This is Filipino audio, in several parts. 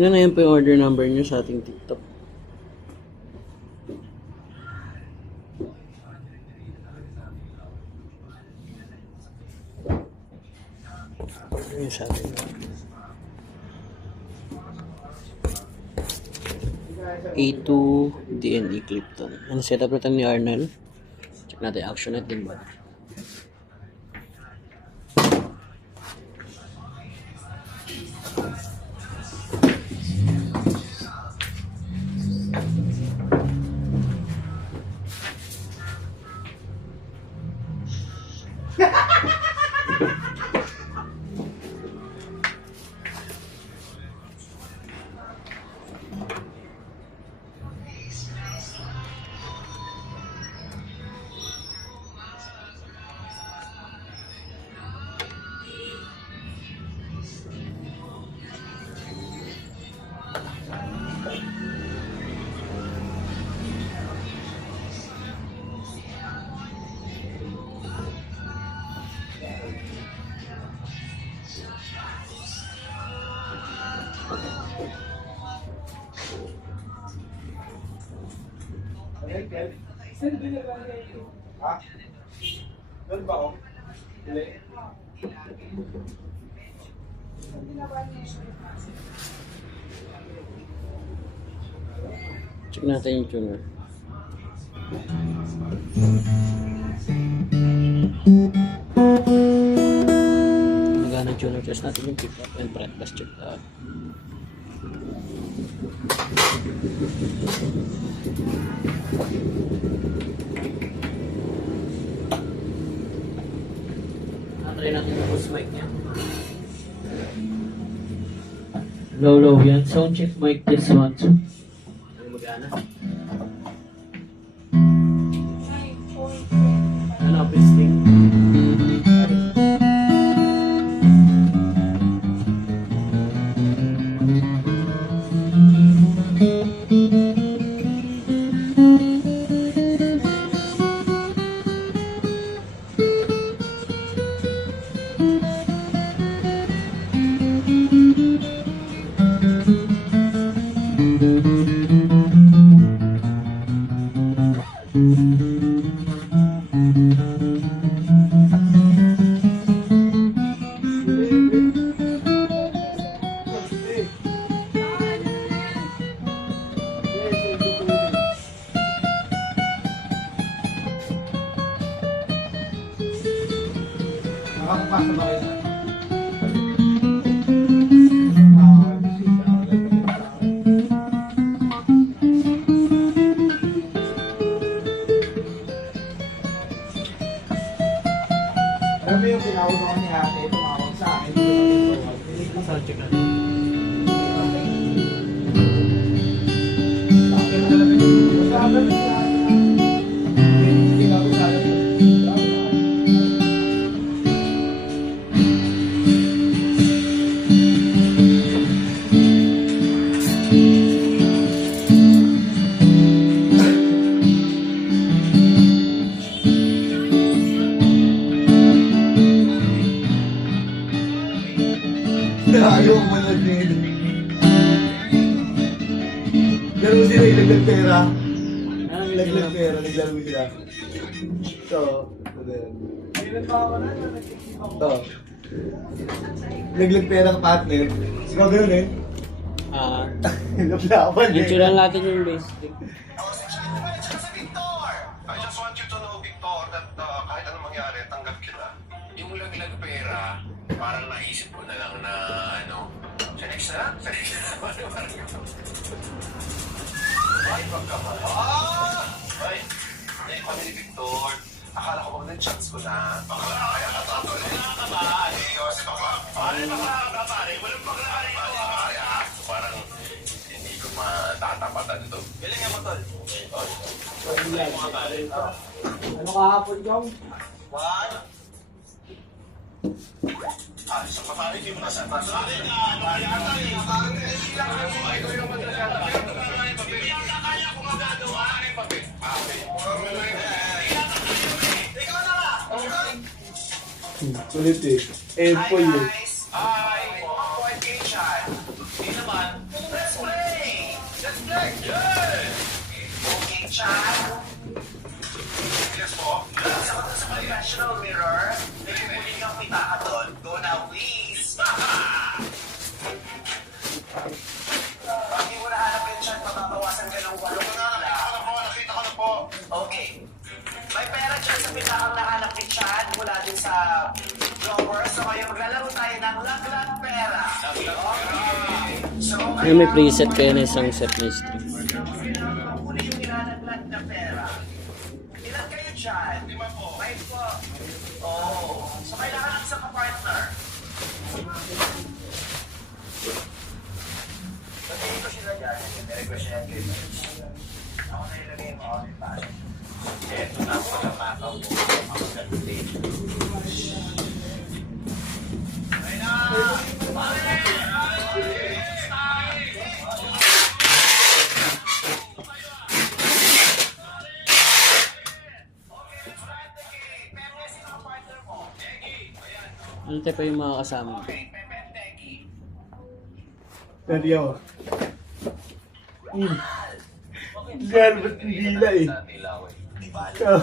Yan na yun po yung order number nyo sa ating TikTok. Order nyo sa ating A2 DNE Clipton. Ano setup natin ni Arnel? Check natin action at din ba? Ha? Doon ba ako? Hindi. Check natin yung tuner. Magana tuner, test natin yung pick up and breadpass check out. Try natin yung boost mic niya. Low yan. Sound check mic this one. Ano magana? Ano, pisting? Nakakapasa ba kayo? Alam mo yung pinawag ako ni ate, tumawag sa akin. Sound check natin. Ayaw mo na din. Laro sila, ilaglag pera. Ilaglag pera, naglaro sila. So, naglag pera ng partner. Ikaw gano'n eh. Laban eh. Dito lang natin yung basic. I just want you to know, Victor, that kahit anong mangyari, tanggap kita. Yung laglag pera, parang naisip ko na lang na, sa next na? Sa next na? Ay, pagkamahal. Ay, kami ni Victor. Akala ko bang nag-chance ko na. Kaya katapos eh. Kasi pare, pare, walang pagkakari ko. Parang hindi ko matatapatan ito. Galing nga mo, tol. Ano kahapon, Jong? One. So paano hindi mo nasa taas? Sulit eh. Hi guys! Hi! Mga K-Chan! Hindi naman, Okay, Chad. Yes po. Isa ka sa professional mirror. May kukunin kang kita ka doon. Go now, please. Pag di mo nahanap yung Chad, mababawasan ka ng 8 nakita ko na po. Okay. May pera dyan sa pinakang nahanap ni Chad mula din sa drawer. So ngayon maglalaro tayo ng laglag pera. Okay. So Ngayon may preset kayo na isang set list. Huli yung nilalaglag na pera. Ilan kayo dyan? 5 po. 5 po. Oh. So kailangan ng isang partner. Pagkain ko sila dyan. May request yan kayo. Ako na ilagay mo. Ako na ipasok. Ito na ako na makaw mo. Ako na today. Ay na! Pare! Hintay pa yung mga kasama. Daddy ako. Yan, ba't hindi na eh? Oh.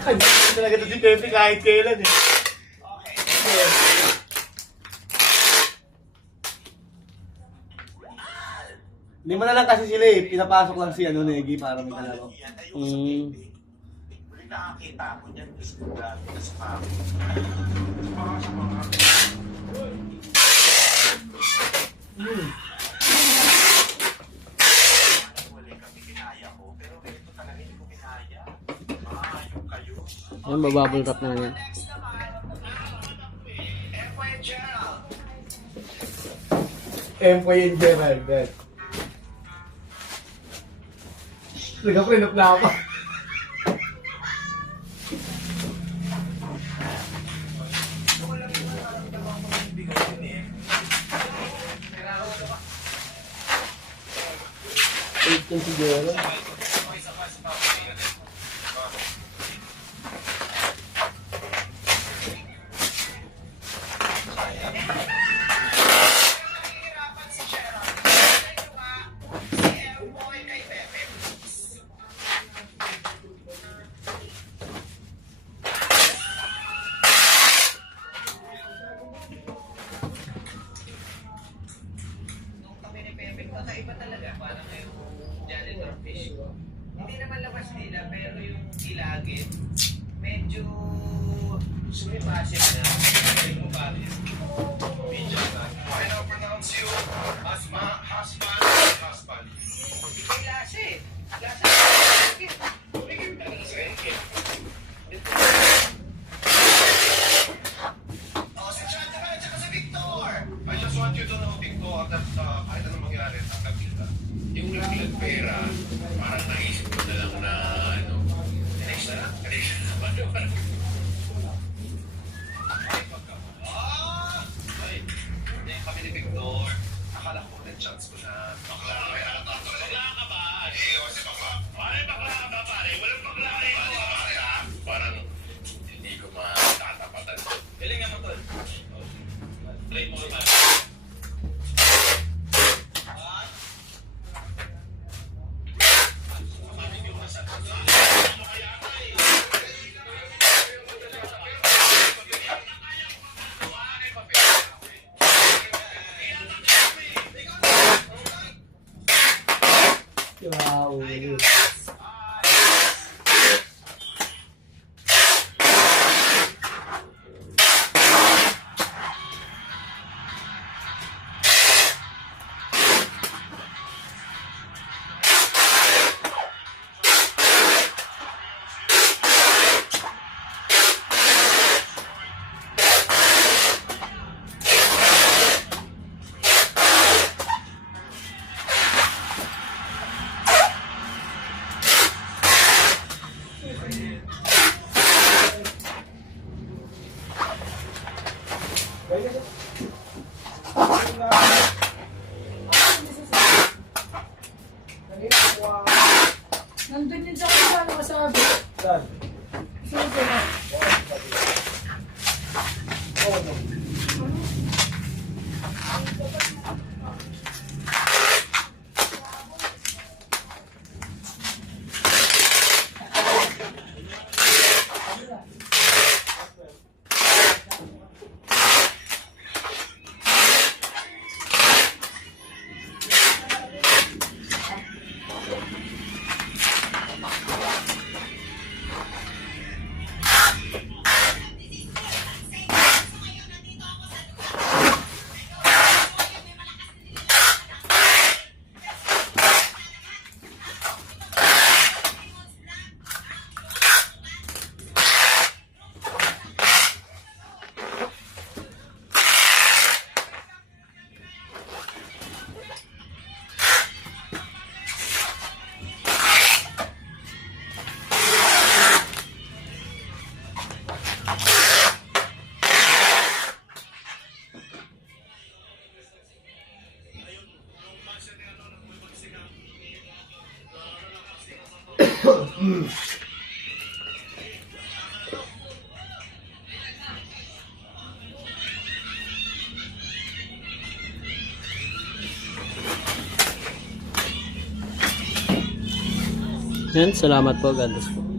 Ay, talaga ito si Pepe kahit kailan eh. Hindi mo na lang kasi sila eh, pinapasok lang si Negi para may kalaro. Muli nakakita ko niyan. Gusto ko gamit na sa kami. Wala kami kinaya ko, pero ganito talaga hindi ko kinaya. Yung kayo. Ayun, babubble wrap na yan. Next naman, F.Y. Gerald. Empoy and Gerald, that. Nagka-print na ako. Ito si Gerald. Nahihirapan si Gerald. Tignan nyo nga, si F.Y. kay Pepe. Nung kami ni Pepe, kakaiba talaga. Parang yung janitor fish ko. Hindi naman labas nila, pero yung ilagin, medyo sumipasin na. Ay, kung paano yun. Why not pronounce you husband? Hindi ko lasa eh. Lasa oh, si Chad naman at saka si Victor. I just want you to know, Victor, that kahit anong mangyari sa kapila, yung laglag pera, parang naisip ko na lang na, next na lang. Ay, hindi kami ni Victor. Akala ko na chance ko na. Bakla ka ba? Si bakla. Pare, bakla ka ba, pare? Walang bakla ka rin. Pare, ha? Parang hindi ko matatapatan. Galingan mo tol. Try mo naman. Wow. Nandun yun sa kanya, ano masabi? Saan? Susunod. Yan, salamat po. God bless po.